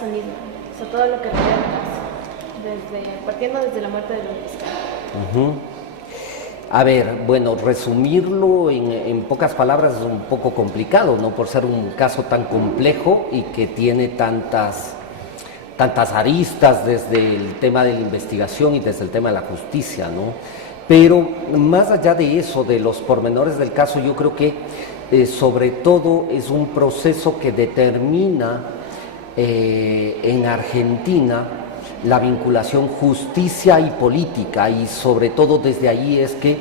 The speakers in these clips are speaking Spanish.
caso Nisman, o sea, todo lo que rodea el caso, partiendo desde la muerte de los fiscal. Uh-huh. A ver, bueno, resumirlo en pocas palabras es un poco complicado, ¿no? Por ser un caso tan complejo y que tiene tantas aristas desde el tema de la investigación y desde el tema de la justicia, ¿no? Pero más allá de eso, de los pormenores del caso, yo creo que sobre todo es un proceso que determina en Argentina la vinculación justicia y política, y sobre todo desde ahí es que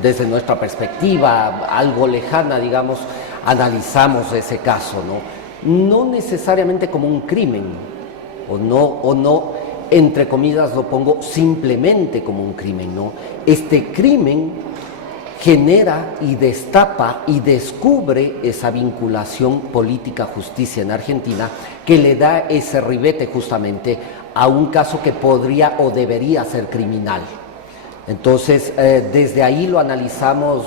desde nuestra perspectiva algo lejana, digamos, analizamos ese caso, ¿no? No necesariamente como un crimen, o no, entre comillas lo pongo, simplemente como un crimen, ¿no? Este crimen genera y destapa y descubre esa vinculación política-justicia en Argentina que le da ese ribete justamente a un caso que podría o debería ser criminal. Entonces, desde ahí lo analizamos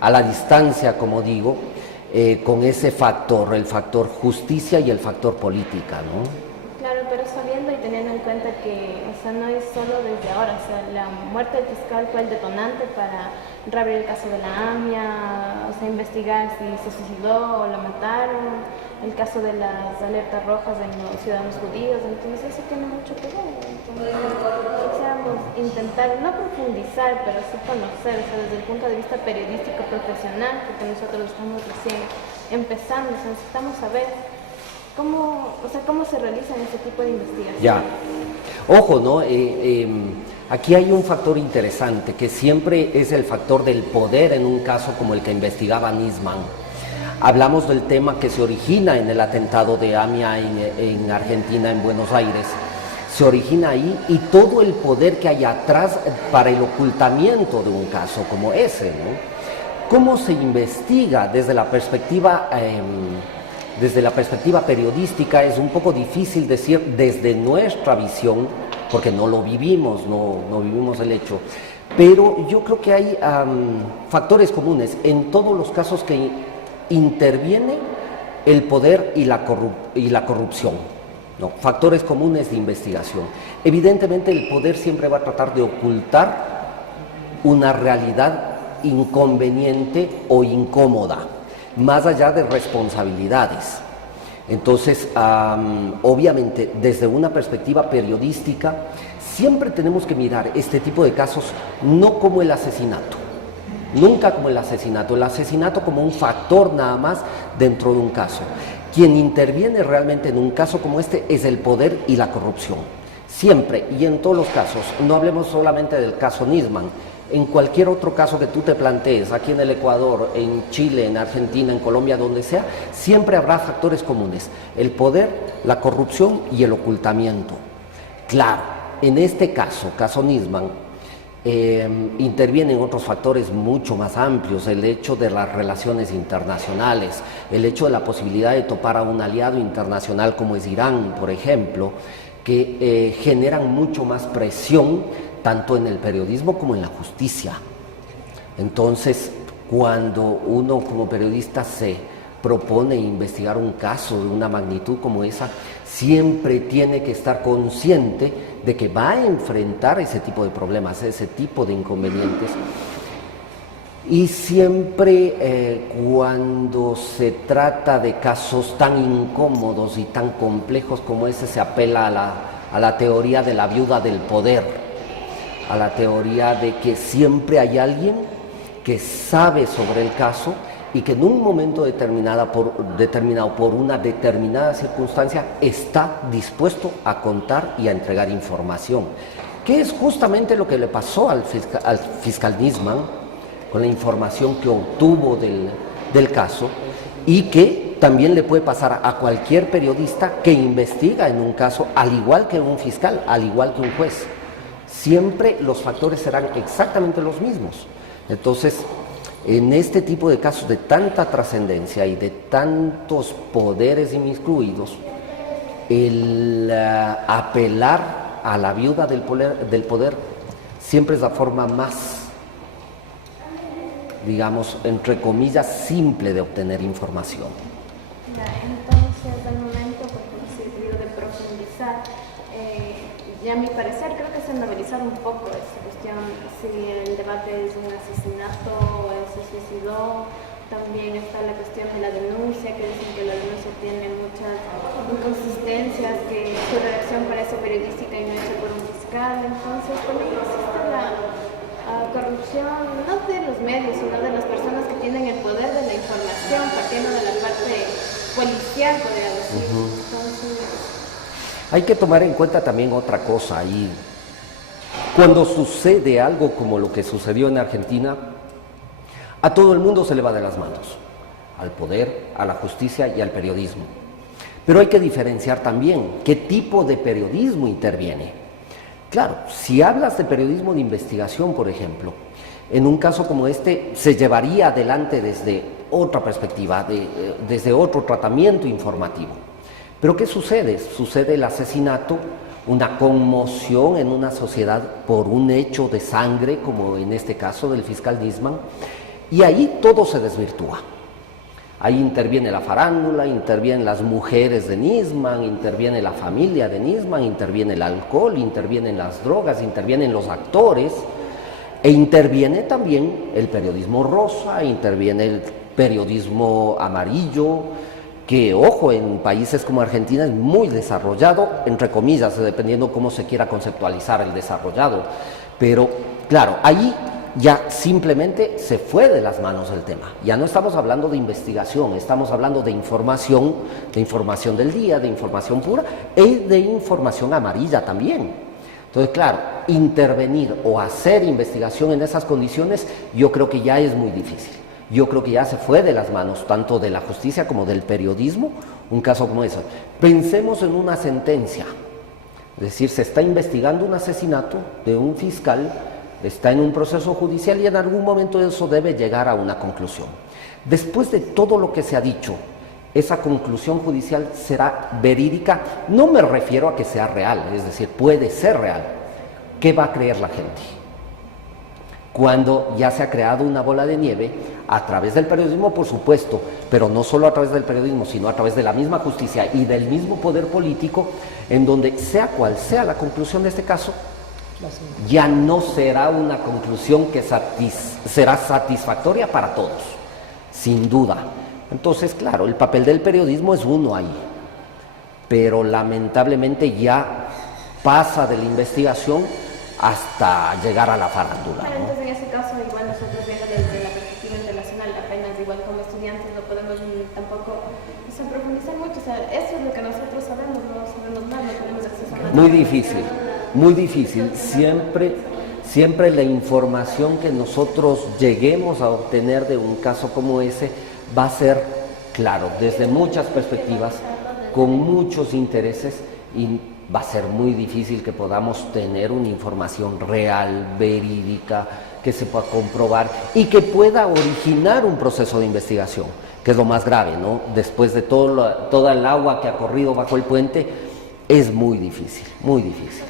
a la distancia, como digo, con ese factor, el factor justicia y el factor política, ¿no? Claro, pero sabiendo y teniendo en cuenta que, o sea, no es solo desde ahora, o sea, la muerte del fiscal fue el detonante para reabrir el caso de la AMIA, o sea, investigar si se suicidó o lo mataron, el caso de las alertas rojas de los ciudadanos judíos, entonces eso tiene mucho que ver. Entonces, quisiéramos intentar, no profundizar, pero sí conocer, o sea, desde el punto de vista periodístico profesional, porque nosotros estamos recién empezando, o sea, necesitamos saber ¿cómo se realizan este tipo de investigación? Ya. Ojo, ¿no? Aquí hay un factor interesante, que siempre es el factor del poder en un caso como el que investigaba Nisman. Hablamos del tema que se origina en el atentado de AMIA en Argentina, en Buenos Aires. Se origina ahí, y todo el poder que hay atrás para el ocultamiento de un caso como ese, ¿no? ¿Cómo se investiga desde la perspectiva periodística? Es un poco difícil decir desde nuestra visión, porque no lo vivimos, no vivimos el hecho, pero yo creo que hay factores comunes en todos los casos que interviene el poder y la corrupción, ¿no? Factores comunes de investigación. Evidentemente el poder siempre va a tratar de ocultar una realidad inconveniente o incómoda, más allá de responsabilidades. Entonces, obviamente, desde una perspectiva periodística, siempre tenemos que mirar este tipo de casos no como el asesinato, nunca como el asesinato como un factor nada más dentro de un caso. Quien interviene realmente en un caso como este es el poder y la corrupción, siempre y en todos los casos. No hablemos solamente del caso Nisman. En cualquier otro caso que tú te plantees, aquí en el Ecuador, en Chile, en Argentina, en Colombia, donde sea, siempre habrá factores comunes: el poder, la corrupción y el ocultamiento. Claro, en este caso Nisman, intervienen otros factores mucho más amplios: el hecho de las relaciones internacionales, el hecho de la posibilidad de topar a un aliado internacional como es Irán, por ejemplo, que generan mucho más presión tanto en el periodismo como en la justicia. Entonces, cuando uno como periodista se propone investigar un caso de una magnitud como esa, siempre tiene que estar consciente de que va a enfrentar ese tipo de problemas, ese tipo de inconvenientes. Y siempre cuando se trata de casos tan incómodos y tan complejos como ese, se apela a la teoría de la viuda del poder, a la teoría de que siempre hay alguien que sabe sobre el caso y que en un momento determinado por una determinada circunstancia está dispuesto a contar y a entregar información, que es justamente lo que le pasó al fiscal Nisman con la información que obtuvo del caso, y que también le puede pasar a cualquier periodista que investiga en un caso, al igual que un fiscal, al igual que un juez. Siempre los factores serán exactamente los mismos. Entonces, en este tipo de casos de tanta trascendencia y de tantos poderes inmiscuidos, el apelar a la viuda del poder siempre es la forma más, digamos, entre comillas, simple de obtener información. Entonces, analizar. Y a mi parecer creo que se novelizar un poco esta cuestión, si el debate es un asesinato o se suicidó. También está la cuestión de la denuncia, que dicen que la denuncia tiene muchas inconsistencias, que su redacción parece periodística y no hecha por un fiscal. Entonces también existe la corrupción, no de los medios, sino de las personas que tienen el poder de la información, partiendo de la parte policial, podría decir. Entonces, hay que tomar en cuenta también otra cosa ahí. Cuando sucede algo como lo que sucedió en Argentina, a todo el mundo se le va de las manos, al poder, a la justicia y al periodismo. Pero hay que diferenciar también qué tipo de periodismo interviene. Claro, si hablas de periodismo de investigación, por ejemplo, en un caso como este se llevaría adelante desde otra perspectiva, desde otro tratamiento informativo. Pero ¿qué sucede? Sucede el asesinato, una conmoción en una sociedad por un hecho de sangre, como en este caso del fiscal Nisman, y ahí todo se desvirtúa. Ahí interviene la farándula, intervienen las mujeres de Nisman, interviene la familia de Nisman, interviene el alcohol, intervienen las drogas, intervienen los actores, e interviene también el periodismo rosa, interviene el periodismo amarillo, que, ojo, en países como Argentina es muy desarrollado, entre comillas, dependiendo cómo se quiera conceptualizar el desarrollado. Pero, claro, ahí ya simplemente se fue de las manos el tema. Ya no estamos hablando de investigación, estamos hablando de información del día, de información pura y de información amarilla también. Entonces, claro, intervenir o hacer investigación en esas condiciones, yo creo que ya es muy difícil. Yo creo que ya se fue de las manos tanto de la justicia como del periodismo, un caso como ese. Pensemos en una sentencia, es decir, se está investigando un asesinato de un fiscal, está en un proceso judicial y en algún momento eso debe llegar a una conclusión. Después de todo lo que se ha dicho, esa conclusión judicial será verídica. No me refiero a que sea real, es decir, puede ser real. ¿Qué va a creer la gente? Cuando ya se ha creado una bola de nieve a través del periodismo, por supuesto, pero no solo a través del periodismo, sino a través de la misma justicia y del mismo poder político, en donde sea cual sea la conclusión de este caso, ya no será una conclusión que será satisfactoria para todos, sin duda. Entonces, claro, el papel del periodismo es uno ahí, pero lamentablemente ya pasa de la investigación hasta llegar a la farándula, ¿no? Entonces, en ese caso, igual nosotros viendo desde la perspectiva internacional, apenas igual como estudiantes no podemos tampoco profundizar mucho, o sea, eso es lo que nosotros sabemos, no sabemos nada, no tenemos acceso a nada. Muy difícil. Muy difícil, siempre la información que nosotros lleguemos a obtener de un caso como ese va a ser, claro, desde muchas perspectivas, con muchos intereses, y va a ser muy difícil que podamos tener una información real, verídica, que se pueda comprobar y que pueda originar un proceso de investigación, que es lo más grave, ¿no? Después de toda el agua que ha corrido bajo el puente, es muy difícil, muy difícil.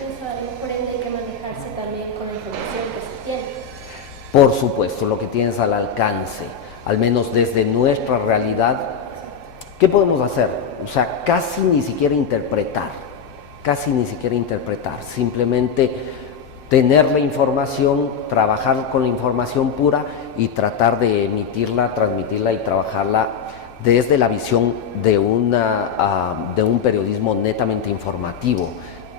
Por supuesto, lo que tienes al alcance, al menos desde nuestra realidad, ¿qué podemos hacer? O sea, casi ni siquiera interpretar, simplemente tener la información, trabajar con la información pura y tratar de emitirla, transmitirla y trabajarla desde la visión de un periodismo netamente informativo,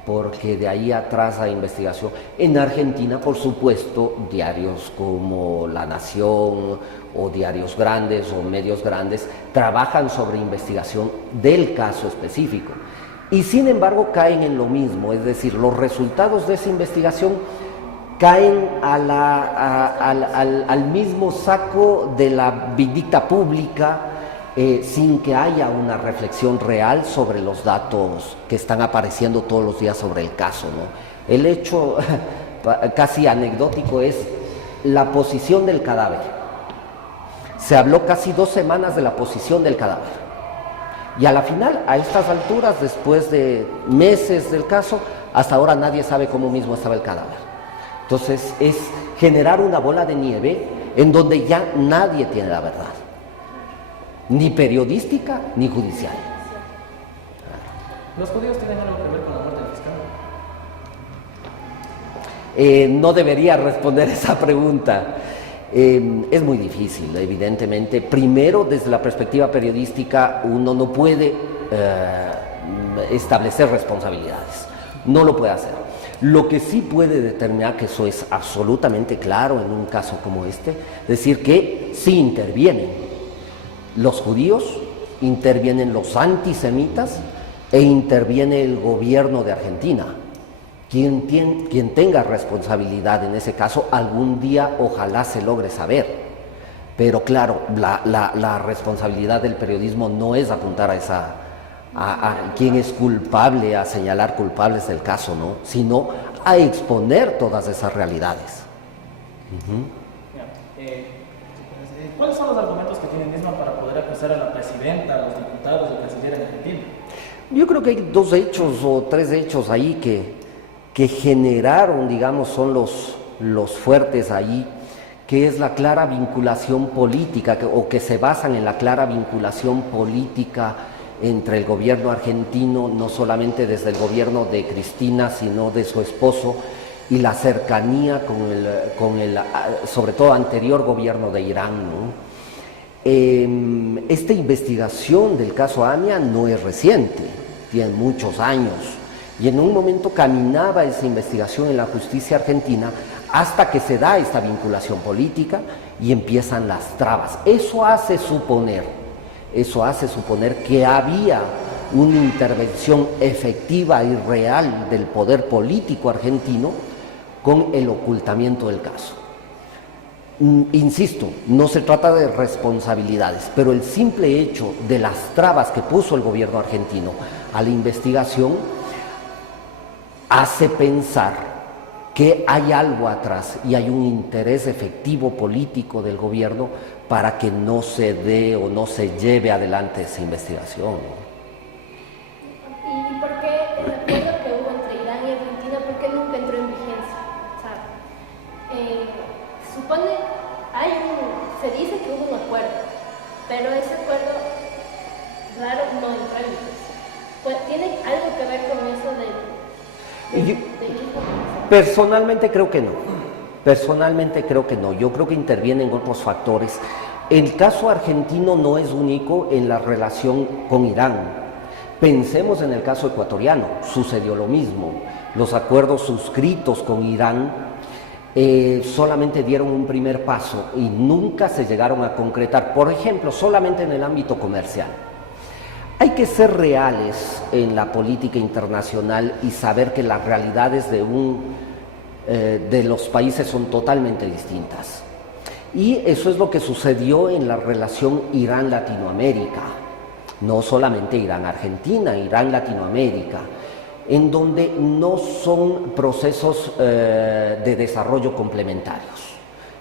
porque de ahí atrás hay investigación. En Argentina, por supuesto, diarios como La Nación o diarios grandes o medios grandes trabajan sobre investigación del caso específico y sin embargo caen en lo mismo, es decir, los resultados de esa investigación caen al mismo saco de la vindicta pública, sin que haya una reflexión real sobre los datos que están apareciendo todos los días sobre el caso, ¿no? El hecho casi anecdótico es la posición del cadáver. Se habló casi 2 semanas de la posición del cadáver. Y a la final, a estas alturas, después de meses del caso, hasta ahora nadie sabe cómo mismo estaba el cadáver. Entonces es generar una bola de nieve en donde ya nadie tiene la verdad, ni periodística ni judicial. ¿Los judíos tienen algo que ver con la muerte No debería responder esa pregunta. Es muy difícil, evidentemente. Primero, desde la perspectiva periodística, uno no puede establecer responsabilidades. No lo puede hacer. Lo que sí puede determinar, que eso es absolutamente claro en un caso como este, decir que sí intervienen los judíos, intervienen los antisemitas e interviene el gobierno de Argentina. Quien tenga responsabilidad en ese caso, algún día ojalá se logre saber. Pero claro, la responsabilidad del periodismo no es apuntar a quién es culpable, a señalar culpables del caso, ¿no? Sino a exponer todas esas realidades. ¿Cuáles son los argumentos que tiene Nisman para poder acusar a la presidenta, a los diputados, al canciller en Argentina? Yo creo que hay 2 hechos o 3 hechos ahí que generaron, digamos, son los fuertes ahí, que es la clara vinculación política, o que se basan en la clara vinculación política entre el gobierno argentino, no solamente desde el gobierno de Cristina, sino de su esposo, y la cercanía con el sobre todo anterior gobierno de Irán, ¿no? Esta investigación del caso AMIA no es reciente, tiene muchos años, y en un momento caminaba esa investigación en la justicia argentina hasta que se da esta vinculación política y empiezan las trabas. Eso hace suponer que había una intervención efectiva y real del poder político argentino con el ocultamiento del caso. Insisto, no se trata de responsabilidades, pero el simple hecho de las trabas que puso el gobierno argentino a la investigación hace pensar que hay algo atrás y hay un interés efectivo político del gobierno para que no se dé o no se lleve adelante esa investigación, ¿no? ¿Y por qué el acuerdo que hubo entre Irán y Argentina, por qué nunca entró en vigencia? O sea, supone, se dice que hubo un acuerdo, pero ese acuerdo raro no entró en vigencia. Pues, ¿tiene algo que ver con eso Personalmente creo que no. Yo creo que intervienen otros factores. El caso argentino no es único en la relación con Irán. Pensemos en el caso ecuatoriano, sucedió lo mismo. Los acuerdos suscritos con Irán solamente dieron un primer paso y nunca se llegaron a concretar, por ejemplo, solamente en el ámbito comercial. Hay que ser reales en la política internacional y saber que las realidades de los países son totalmente distintas. Y eso es lo que sucedió en la relación Irán-Latinoamérica, no solamente Irán-Argentina, Irán-Latinoamérica, en donde no son procesos de desarrollo complementarios.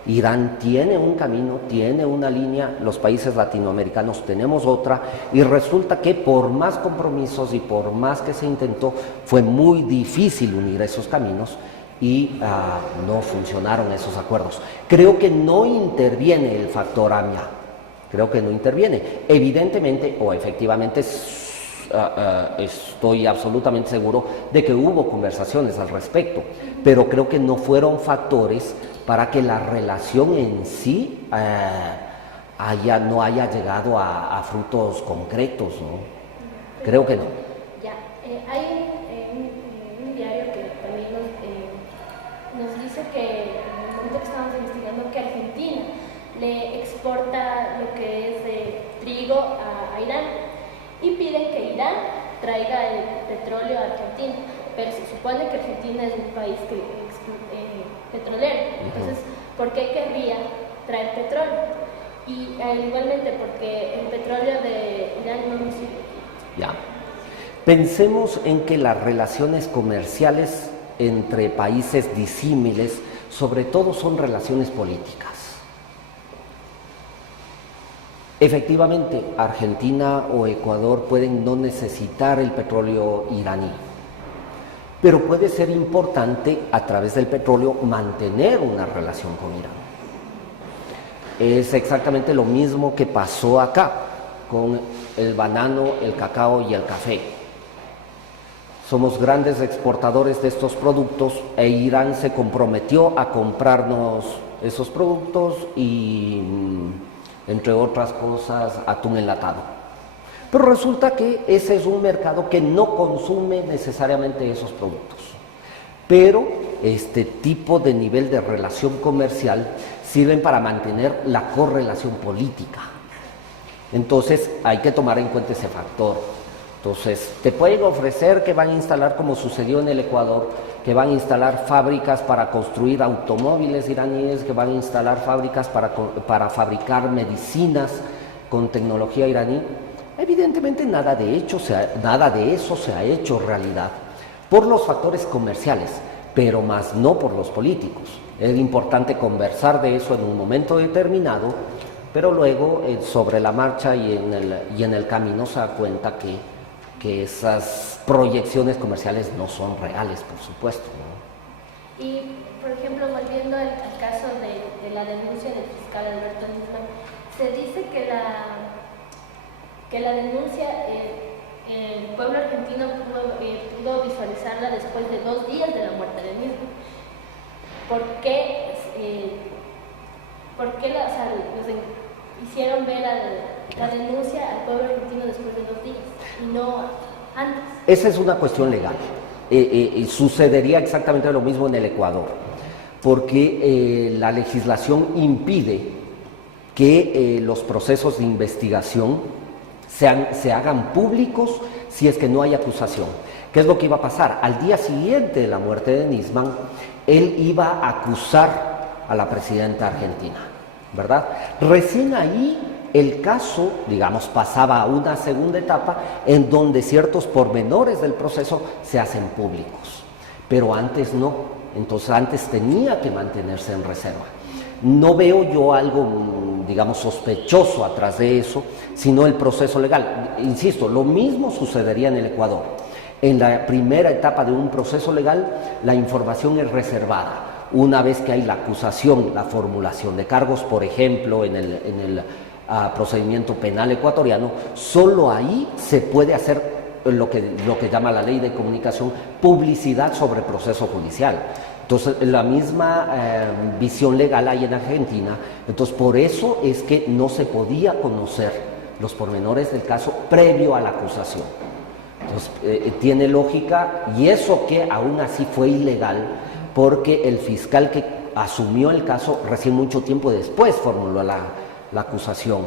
Irán tiene un camino, tiene una línea, los países latinoamericanos tenemos otra, y resulta que por más compromisos y por más que se intentó, fue muy difícil unir esos caminos y no funcionaron esos acuerdos. Creo que no interviene el factor AMIA, creo que no interviene. Evidentemente o efectivamente estoy absolutamente seguro de que hubo conversaciones al respecto, pero creo que no fueron factores para que la relación en sí no haya llegado a frutos concretos, ¿no? Creo que no. Ya, hay un diario que también nos dice que en el momento que estamos investigando que Argentina le exporta lo que es de trigo a Irán y piden que Irán traiga el petróleo a Argentina, pero se supone que Argentina es un país petrolero, entonces, ¿por qué querría traer petróleo? Y igualmente porque el petróleo de Irán no nos sirve. Ya. Pensemos en que las relaciones comerciales entre países disímiles, sobre todo, son relaciones políticas. Efectivamente, Argentina o Ecuador pueden no necesitar el petróleo iraní, pero puede ser importante a través del petróleo mantener una relación con Irán. Es exactamente lo mismo que pasó acá con el banano, el cacao y el café. somos grandes exportadores de estos productos e Irán se comprometió a comprarnos esos productos y, entre otras cosas, atún enlatado. Pero resulta que ese es un mercado que no consume necesariamente esos productos. Pero este tipo de nivel de relación comercial sirven para mantener la correlación política. Entonces hay que tomar en cuenta ese factor. Entonces te pueden ofrecer que van a instalar, como sucedió en el Ecuador, que van a instalar fábricas para construir automóviles iraníes, que van a instalar fábricas para fabricar medicinas con tecnología iraní. Evidentemente nada de eso se ha hecho realidad por los factores comerciales, pero más no por los políticos. Es importante conversar de eso en un momento determinado, pero luego sobre la marcha y en el camino se da cuenta que esas proyecciones comerciales no son reales, por supuesto, ¿no? Y, por ejemplo, volviendo al caso de la denuncia del fiscal Alberto Nisman, se dice que la denuncia, el pueblo argentino pudo visualizarla después de 2 días de la muerte de Nisman. ¿Por qué hicieron ver la denuncia al pueblo argentino después de 2 días y no antes? Esa es una cuestión legal. Sucedería exactamente lo mismo en el Ecuador, porque la legislación impide que los procesos de investigación se hagan públicos si es que no hay acusación. ¿Qué es lo que iba a pasar? Al día siguiente de la muerte de Nisman, él iba a acusar a la presidenta argentina, ¿verdad? Recién ahí el caso, digamos, pasaba a una segunda etapa en donde ciertos pormenores del proceso se hacen públicos, pero antes no. Entonces antes tenía que mantenerse en reserva. No veo yo algo, digamos, sospechoso atrás de eso, sino el proceso legal. Insisto, lo mismo sucedería en el Ecuador. En la primera etapa de un proceso legal, la información es reservada. Una vez que hay la acusación, la formulación de cargos, por ejemplo, en el procedimiento penal ecuatoriano, solo ahí se puede hacer lo que llama la ley de comunicación publicidad sobre el proceso judicial. Entonces, la misma visión legal hay en Argentina. Entonces, por eso es que no se podía conocer los pormenores del caso previo a la acusación. Entonces, tiene lógica, y eso que aún así fue ilegal, porque el fiscal que asumió el caso recién mucho tiempo después formuló la acusación.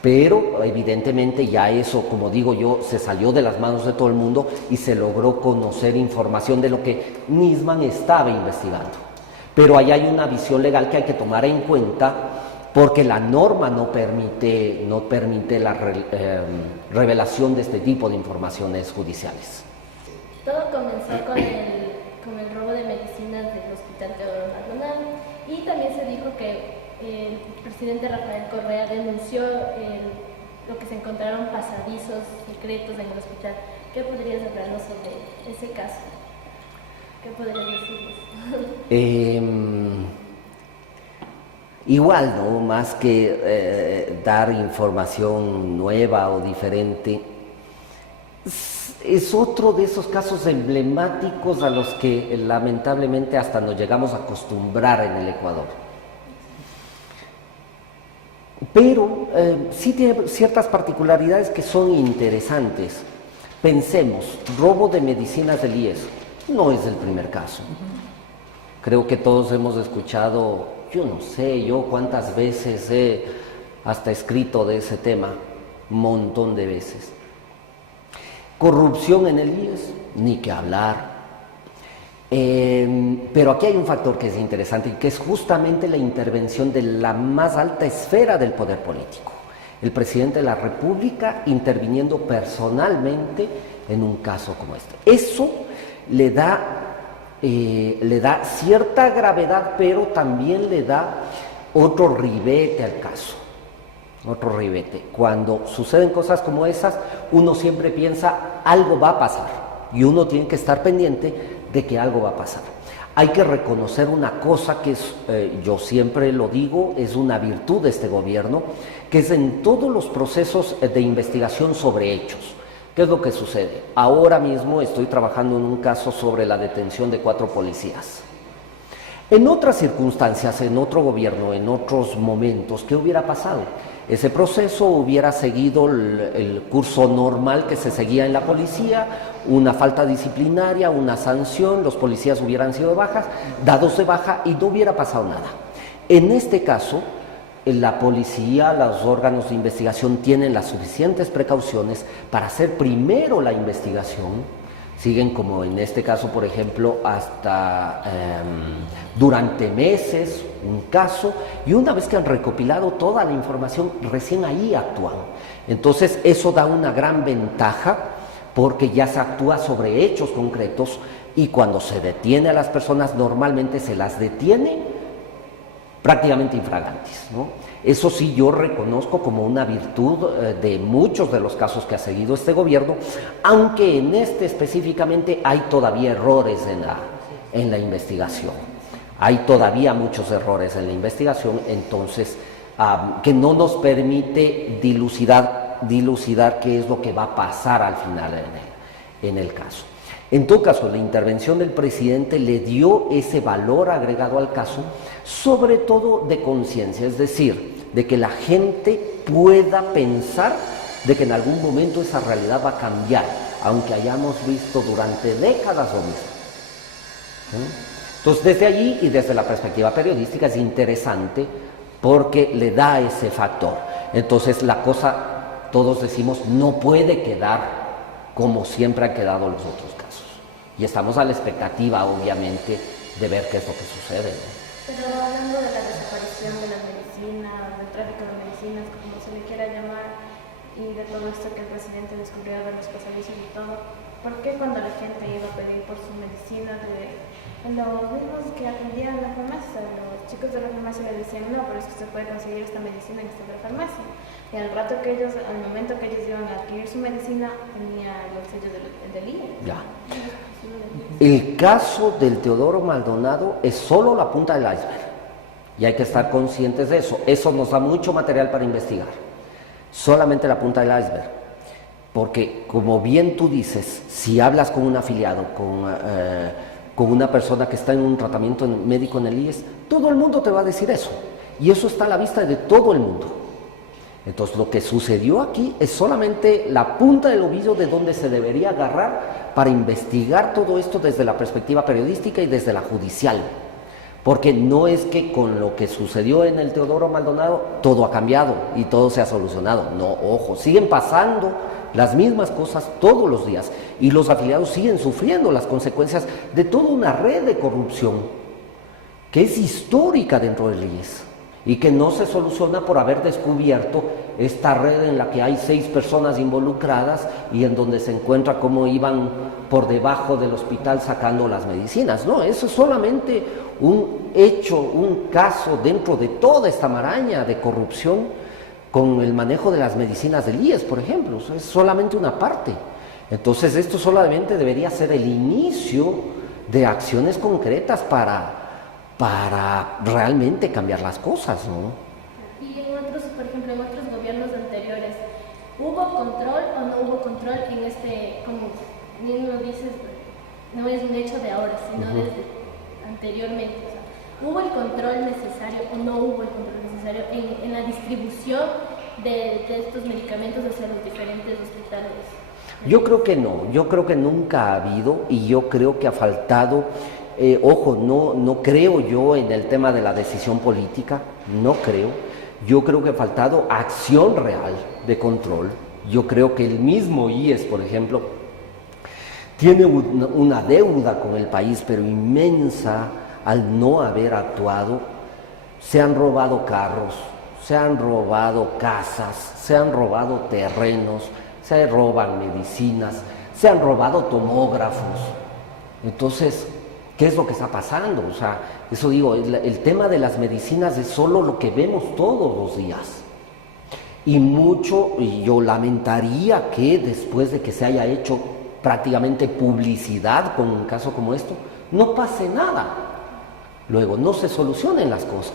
Pero evidentemente ya eso, como digo yo, se salió de las manos de todo el mundo y se logró conocer información de lo que Nisman estaba investigando. Pero ahí hay una visión legal que hay que tomar en cuenta, porque la norma no permite la revelación de este tipo de informaciones judiciales. Todo comenzó con el robo de medicinas del Hospital Teodoro Maldonado, y también se dijo que el presidente Rafael Correa denunció lo que se encontraron pasadizos secretos en el hospital. ¿Qué podrías hablarnos sobre ese caso? ¿Qué podrías decirnos? Igual, ¿no? Más que dar información nueva o diferente, es otro de esos casos emblemáticos a los que lamentablemente hasta nos llegamos a acostumbrar en el Ecuador. Pero sí tiene ciertas particularidades que son interesantes. Pensemos, robo de medicinas del IES no es el primer caso. Creo que todos hemos escuchado, yo no sé yo cuántas veces he hasta escrito de ese tema, un montón de veces. Corrupción en el IES, ni que hablar. Pero aquí hay un factor que es interesante y que es justamente la intervención de la más alta esfera del poder político. El presidente de la República interviniendo personalmente en un caso como este. Eso le da cierta gravedad, pero también le da otro ribete al caso. Otro ribete. Cuando suceden cosas como esas, uno siempre piensa algo va a pasar y uno tiene que estar pendiente de que algo va a pasar. Hay que reconocer una cosa que es, yo siempre lo digo, es una virtud de este gobierno, que es en todos los procesos de investigación sobre hechos, ¿Qué es lo que sucede? Ahora mismo estoy trabajando en un caso sobre la detención de 4 policías. En otras circunstancias, en otro gobierno, en otros momentos, ¿qué hubiera pasado? Ese proceso hubiera seguido el curso normal que se seguía en la policía, una falta disciplinaria, una sanción, los policías hubieran sido dados de baja y no hubiera pasado nada. En este caso, la policía, los órganos de investigación tienen las suficientes precauciones para hacer primero la investigación. Siguen como en este caso, por ejemplo, hasta durante meses un caso, y una vez que han recopilado toda la información, recién ahí actúan. Entonces eso da una gran ventaja porque ya se actúa sobre hechos concretos, y cuando se detiene a las personas normalmente se las detiene prácticamente infragantes, ¿no? Eso sí, yo reconozco como una virtud de muchos de los casos que ha seguido este gobierno, aunque en este específicamente hay todavía errores en la investigación. Hay todavía muchos errores en la investigación, entonces, que no nos permite dilucidar qué es lo que va a pasar al final en el caso. En todo caso, la intervención del presidente le dio ese valor agregado al caso, sobre todo de conciencia, es decir, de que la gente pueda pensar de que en algún momento esa realidad va a cambiar, aunque hayamos visto durante décadas lo mismo. Entonces, desde allí y desde la perspectiva periodística es interesante porque le da ese factor. Entonces, la cosa, todos decimos, no puede quedar como siempre han quedado los otros casos. Y estamos a la expectativa, obviamente, de ver qué es lo que sucede, ¿no? Pero hablando de la desaparición de las medicinas, del tráfico de medicinas, como se le quiera llamar, y de todo esto que el presidente descubrió de los especialistas y todo, ¿por qué cuando la gente iba a pedir por sus medicinas, los mismos que atendían en la farmacia, los chicos de la farmacia le decían, no, pero es que se puede conseguir esta medicina en esta otra farmacia? Y al momento que ellos iban a adquirir su medicina, tenía el sello del IE. Ya. El caso del Teodoro Maldonado es solo la punta del iceberg y hay que estar conscientes de eso. Eso nos da mucho material para investigar, solamente la punta del iceberg, porque como bien tú dices, si hablas con un afiliado, con una persona que está en un tratamiento médico en el IES, todo el mundo te va a decir eso, y eso está a la vista de todo el mundo. Entonces, lo que sucedió aquí es solamente la punta del ovillo de donde se debería agarrar para investigar todo esto desde la perspectiva periodística y desde la judicial. Porque no es que con lo que sucedió en el Teodoro Maldonado todo ha cambiado y todo se ha solucionado. No, ojo, siguen pasando las mismas cosas todos los días y los afiliados siguen sufriendo las consecuencias de toda una red de corrupción que es histórica dentro del IES. Y que no se soluciona por haber descubierto esta red en la que hay 6 personas involucradas y en donde se encuentra cómo iban por debajo del hospital sacando las medicinas. No, eso es solamente un hecho, un caso dentro de toda esta maraña de corrupción con el manejo de las medicinas del IES, por ejemplo. Eso es solamente una parte. Entonces, esto solamente debería ser el inicio de acciones concretas para realmente cambiar las cosas, ¿no? Y en otros, por ejemplo, en otros gobiernos anteriores, ¿hubo control o no hubo control en este, como bien lo dices, no es un hecho de ahora, sino desde anteriormente? O sea, ¿hubo el control necesario o no hubo el control necesario en la distribución de estos medicamentos hacia los diferentes hospitales? Yo creo que no, yo creo que nunca ha habido, y yo creo que ha faltado. Ojo, no creo yo en el tema de la decisión política, no creo. Yo creo que ha faltado acción real de control. Yo creo que el mismo IES, por ejemplo, tiene una deuda con el país, pero inmensa, al no haber actuado. Se han robado carros, se han robado casas, se han robado terrenos, se roban medicinas, se han robado tomógrafos. Entonces, ¿qué es lo que está pasando? O sea, eso digo, el tema de las medicinas es solo lo que vemos todos los días. Y yo lamentaría que después de que se haya hecho prácticamente publicidad con un caso como esto, no pase nada. Luego, no se solucionen las cosas.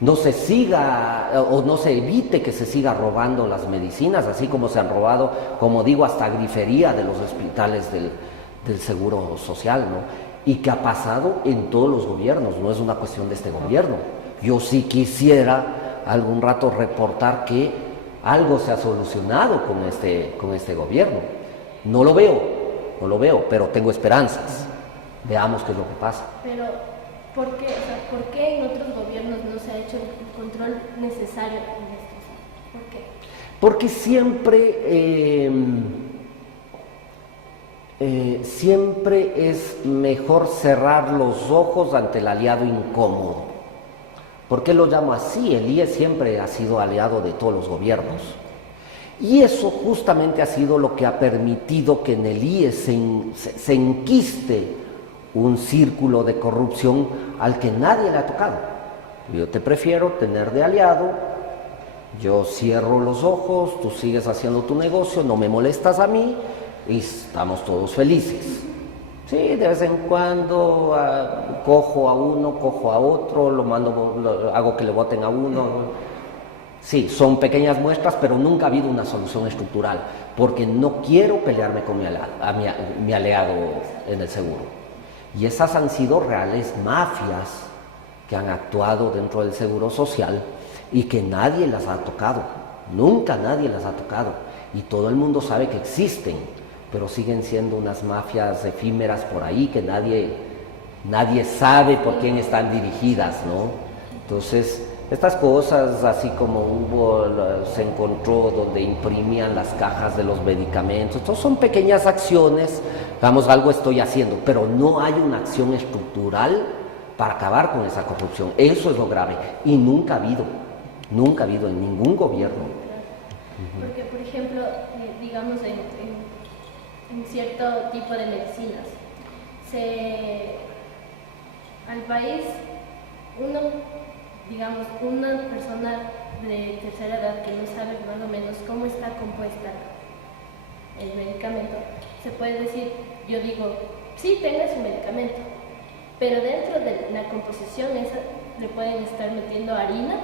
no se siga o no se evite que se siga robando las medicinas, así como se han robado, como digo, hasta grifería de los hospitales del Seguro Social, ¿no? Y que ha pasado en todos los gobiernos, no es una cuestión de este gobierno. Yo sí quisiera algún rato reportar que algo se ha solucionado con este gobierno. No lo veo, pero tengo esperanzas. Veamos qué es lo que pasa. Pero, ¿por qué? O sea, ¿por qué en otros gobiernos no se ha hecho el control necesario en esto? ¿Por qué? Porque siempre es mejor cerrar los ojos ante el aliado incómodo. ¿Por qué lo llamo así? El IES siempre ha sido aliado de todos los gobiernos. Y eso justamente ha sido lo que ha permitido que en el IES se enquiste un círculo de corrupción al que nadie le ha tocado. Yo te prefiero tener de aliado, yo cierro los ojos, tú sigues haciendo tu negocio, no me molestas a mí y estamos todos felices. Sí, de vez en cuando cojo a uno, cojo a otro, hago que le voten a uno. Sí, son pequeñas muestras, pero nunca ha habido una solución estructural, porque no quiero pelearme con mi aliado en el seguro. Y esas han sido reales mafias que han actuado dentro del Seguro Social y que nadie las ha tocado, nunca nadie las ha tocado. Y todo el mundo sabe que existen, pero siguen siendo unas mafias efímeras por ahí que nadie sabe por quién están dirigidas, ¿no? Entonces, estas cosas, así como se encontró donde imprimían las cajas de los medicamentos, estos son pequeñas acciones, digamos, algo estoy haciendo, pero no hay una acción estructural para acabar con esa corrupción. Eso es lo grave, y nunca ha habido en ningún gobierno. Porque, por ejemplo, digamos, en cierto tipo de medicinas, al país, una persona de tercera edad que no sabe más o menos cómo está compuesta el medicamento, se puede decir, yo digo, sí, tenga su medicamento, pero dentro de la composición esa le pueden estar metiendo harina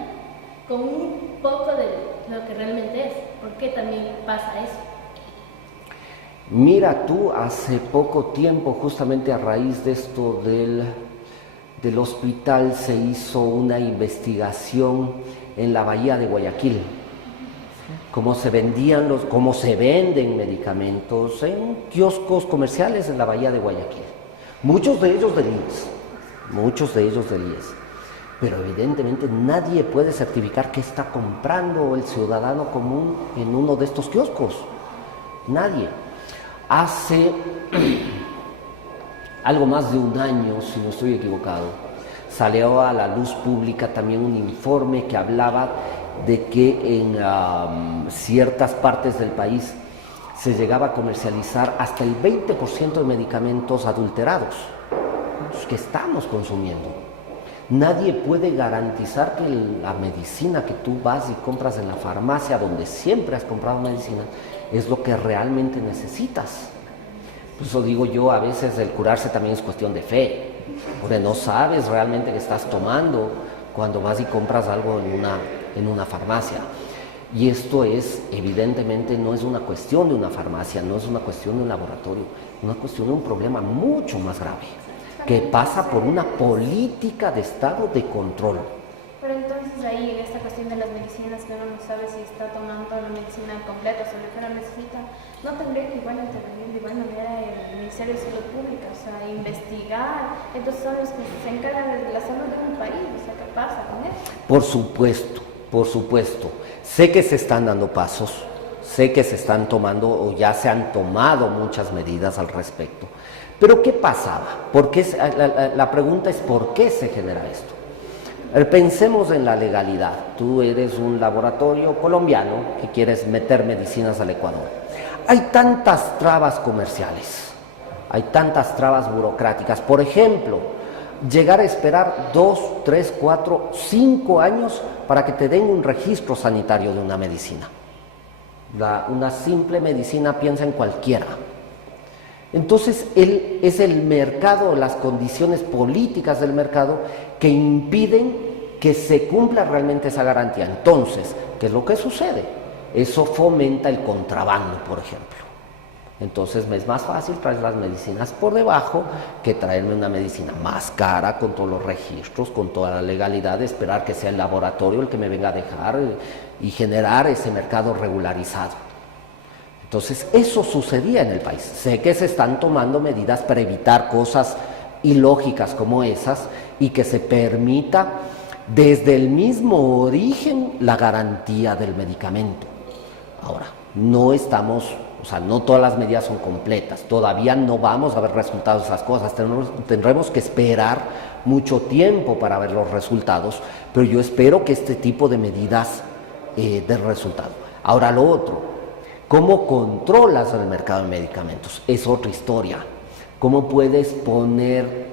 con un poco de lo que realmente es. ¿Por qué también pasa eso? Mira tú, hace poco tiempo, justamente a raíz de esto del hospital, se hizo una investigación en la bahía de Guayaquil. Cómo se venden medicamentos en kioscos comerciales en la bahía de Guayaquil. Muchos de ellos del IES. Pero evidentemente nadie puede certificar qué está comprando el ciudadano común en uno de estos kioscos. Nadie. Hace algo más de un año, si no estoy equivocado, salió a la luz pública también un informe que hablaba de que en ciertas partes del país se llegaba a comercializar hasta el 20% de medicamentos adulterados, los que estamos consumiendo. Nadie puede garantizar que la medicina que tú vas y compras en la farmacia, donde siempre has comprado medicina, es lo que realmente necesitas. Por eso digo yo, a veces el curarse también es cuestión de fe, porque no sabes realmente qué estás tomando cuando vas y compras algo en una farmacia. Y esto evidentemente, no es una cuestión de una farmacia, no es una cuestión de un laboratorio, es una cuestión de un problema mucho más grave, que pasa por una política de Estado de control. Pero entonces ahí, en esta cuestión de las medicinas, que uno no sabe si está tomando la medicina completa, sobre qué la necesita, ¿no tendría que igual intervenir de igual manera el Ministerio de Salud Pública? O sea, investigar. Entonces son los que se encargan de la salud de un país. O sea, ¿qué pasa con eso? Por supuesto. Sé que se están dando pasos, sé que se están tomando o ya se han tomado muchas medidas al respecto. Pero ¿qué pasaba? La pregunta es ¿por qué se genera esto? Pensemos en la legalidad. Tú eres un laboratorio colombiano que quieres meter medicinas al Ecuador. Hay tantas trabas comerciales, hay tantas trabas burocráticas. Por ejemplo, llegar a esperar 2, 3, 4, 5 años para que te den un registro sanitario de una medicina. Una simple medicina, piensa en cualquiera. Entonces, es el mercado, las condiciones políticas del mercado que impiden que se cumpla realmente esa garantía. Entonces, ¿qué es lo que sucede? Eso fomenta el contrabando, por ejemplo. Entonces me es más fácil traer las medicinas por debajo que traerme una medicina más cara, con todos los registros, con toda la legalidad, de esperar que sea el laboratorio el que me venga a dejar y generar ese mercado regularizado. Entonces eso sucedía en el país. Sé que se están tomando medidas para evitar cosas ilógicas como esas y que se permita desde el mismo origen la garantía del medicamento. Ahora, no estamos, o sea, no todas las medidas son completas, todavía no vamos a ver resultados de esas cosas, tendremos que esperar mucho tiempo para ver los resultados, pero yo espero que este tipo de medidas den resultado. Ahora lo otro, ¿cómo controlas el mercado de medicamentos? Es otra historia. ¿Cómo puedes poner,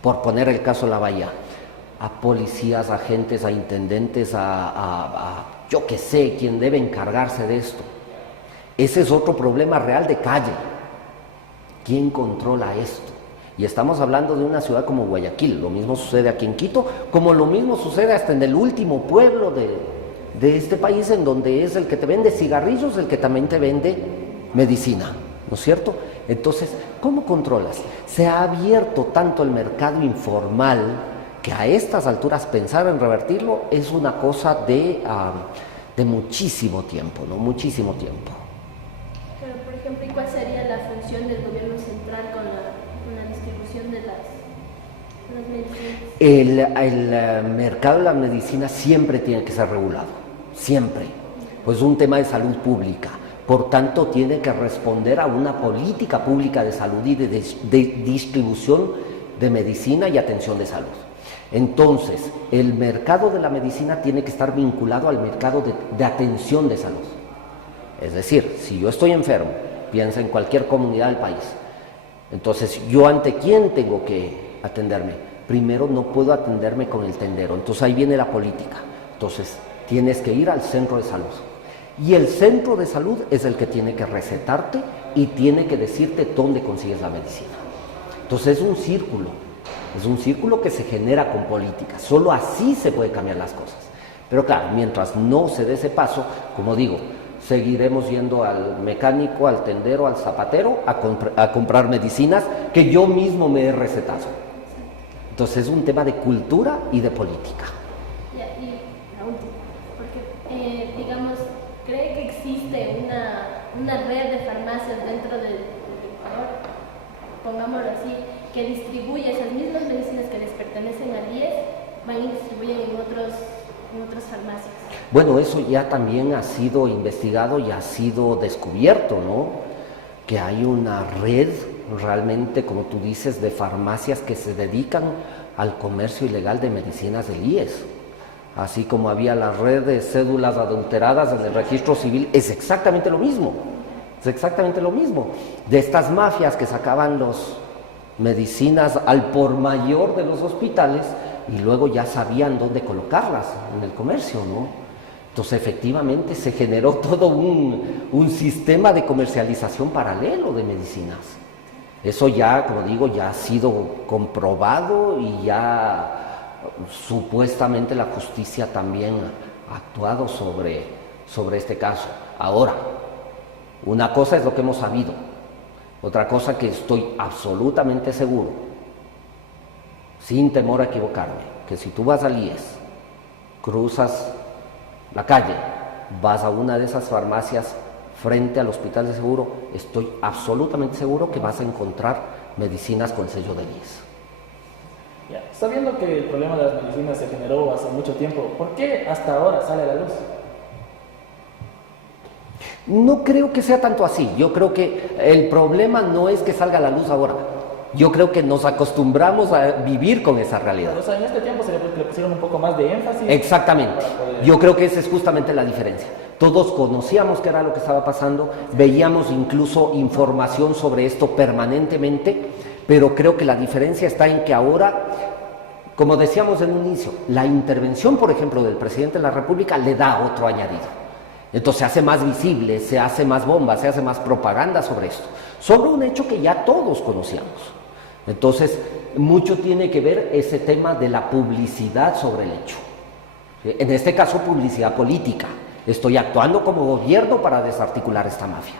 por poner el caso de la Bahía, a policías, a agentes, a intendentes, yo que sé, quién debe encargarse de esto? Ese es otro problema real de calle. ¿Quién controla esto? Y estamos hablando de una ciudad como Guayaquil. Lo mismo sucede aquí en Quito, como lo mismo sucede hasta en el último pueblo de este país, en donde es el que te vende cigarrillos, el que también te vende medicina, ¿no es cierto? Entonces, ¿cómo controlas? Se ha abierto tanto el mercado informal que a estas alturas pensar en revertirlo es una cosa de muchísimo tiempo, ¿no? Muchísimo tiempo. Pero, por ejemplo, ¿y cuál sería la función del gobierno central con la distribución de las medicinas? El mercado de la medicina siempre tiene que ser regulado, siempre. Pues es un tema de salud pública. Por tanto, tiene que responder a una política pública de salud y de distribución de medicina y atención de salud. Entonces, el mercado de la medicina tiene que estar vinculado al mercado de atención de salud. Es decir, si yo estoy enfermo, piensa en cualquier comunidad del país, entonces, ¿yo ante quién tengo que atenderme? Primero, no puedo atenderme con el tendero, entonces ahí viene la política. Entonces, tienes que ir al centro de salud. Y el centro de salud es el que tiene que recetarte y tiene que decirte dónde consigues la medicina. Entonces es un círculo que se genera con política, solo así se puede cambiar las cosas. Pero claro, mientras no se dé ese paso, como digo, seguiremos yendo al mecánico, al tendero, al zapatero a comprar medicinas que yo mismo me he recetado. Entonces es un tema de cultura y de política. Y la última, porque digamos, ¿cree que existe una red de farmacias dentro del Ecuador, pongámoslo así, que distribuye esas mismas medicinas que les pertenecen al IES, van y distribuyen en otras farmacias? Bueno, eso ya también ha sido investigado y ha sido descubierto, ¿no? Que hay una red realmente, como tú dices, de farmacias que se dedican al comercio ilegal de medicinas del IES. Así como había la red de cédulas adulteradas en el registro civil, es exactamente lo mismo. Es exactamente lo mismo. De estas mafias que sacaban las medicinas al por mayor de los hospitales y luego ya sabían dónde colocarlas en el comercio, ¿no? Entonces efectivamente se generó todo un sistema de comercialización paralelo de medicinas. Eso ya, como digo, ya ha sido comprobado y ya supuestamente la justicia también ha actuado sobre este caso. Ahora, una cosa es lo que hemos sabido, otra cosa que estoy absolutamente seguro, sin temor a equivocarme, que si tú vas al IES, cruzas la calle, vas a una de esas farmacias frente al Hospital de Seguro, estoy absolutamente seguro que vas a encontrar medicinas con sello del IES. Ya. Sabiendo que el problema de las medicinas se generó hace mucho tiempo, ¿por qué hasta ahora sale a la luz? No creo que sea tanto así. Yo creo que el problema no es que salga a la luz ahora. Yo creo que nos acostumbramos a vivir con esa realidad. O sea, en este tiempo le pusieron un poco más de énfasis. Exactamente. Yo creo que esa es justamente la diferencia. Todos conocíamos qué era lo que estaba pasando, veíamos incluso información sobre esto permanentemente, pero creo que la diferencia está en que ahora, como decíamos en un inicio, la intervención, por ejemplo, del presidente de la República le da otro añadido. Entonces se hace más visible, se hace más bomba, se hace más propaganda sobre esto, sobre un hecho que ya todos conocíamos. Entonces, mucho tiene que ver ese tema de la publicidad sobre el hecho. En este caso, publicidad política. Estoy actuando como gobierno para desarticular esta mafia.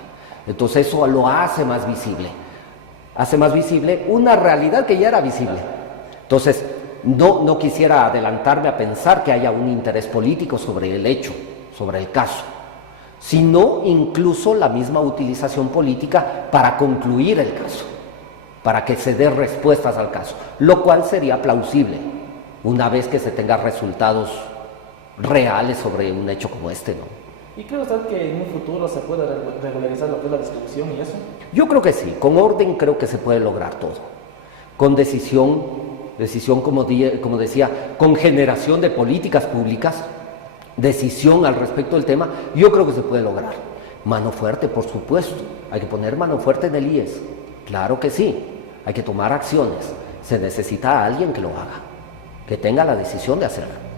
Entonces, eso lo hace más visible. Hace más visible una realidad que ya era visible. Entonces, no quisiera adelantarme a pensar que haya un interés político sobre el hecho, sobre el caso, sino incluso la misma utilización política para concluir el caso, para que se dé respuestas al caso, lo cual sería plausible una vez que se tengan resultados reales sobre un hecho como este, ¿no? ¿Y cree usted que en un futuro se puede regularizar lo que es la distribución y eso? Yo creo que sí, con orden creo que se puede lograr todo, con decisión como decía, con generación de políticas públicas, decisión al respecto del tema, yo creo que se puede lograr. Mano fuerte, por supuesto, hay que poner mano fuerte en el IES, claro que sí, hay que tomar acciones, se necesita a alguien que lo haga, que tenga la decisión de hacerlo.